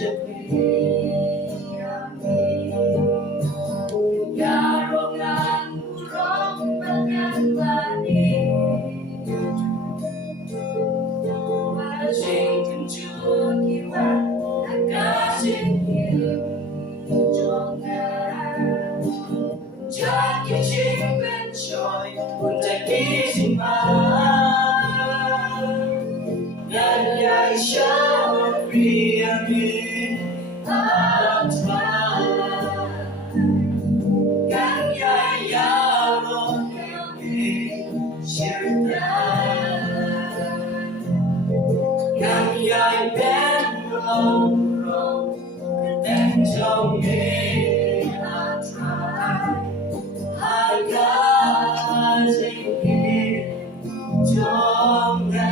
Shakri, iaroh ngan burom ngan bani, kijingpynshoi kiba jongnga, jait kijingpynshoi kijingma, Ngan Shakri, Ah Trai, iaroh, shirta, pyndonburom, Jong, Ah Trai, jongnga.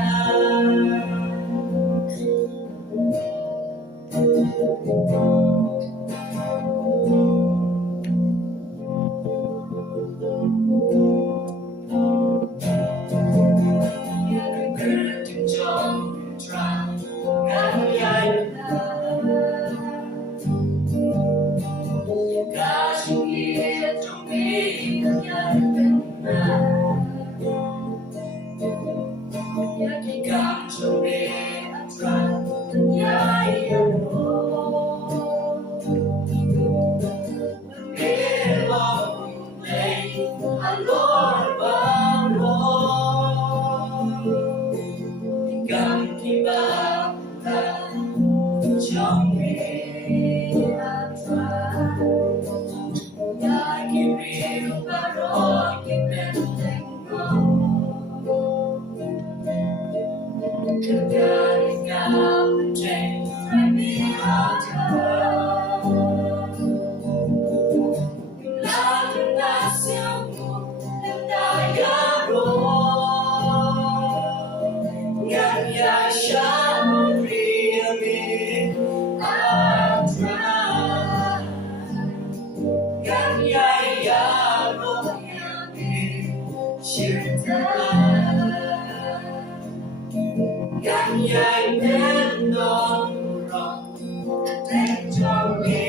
Kyrteng Jong Umran ngan jyrmi Ah Trai kiba jyrmi Ah Trai briew baroh pynlyngngoh trei Ngan Shakri, Ah Trai, iaroh, shirta, pyndonburom, Jong.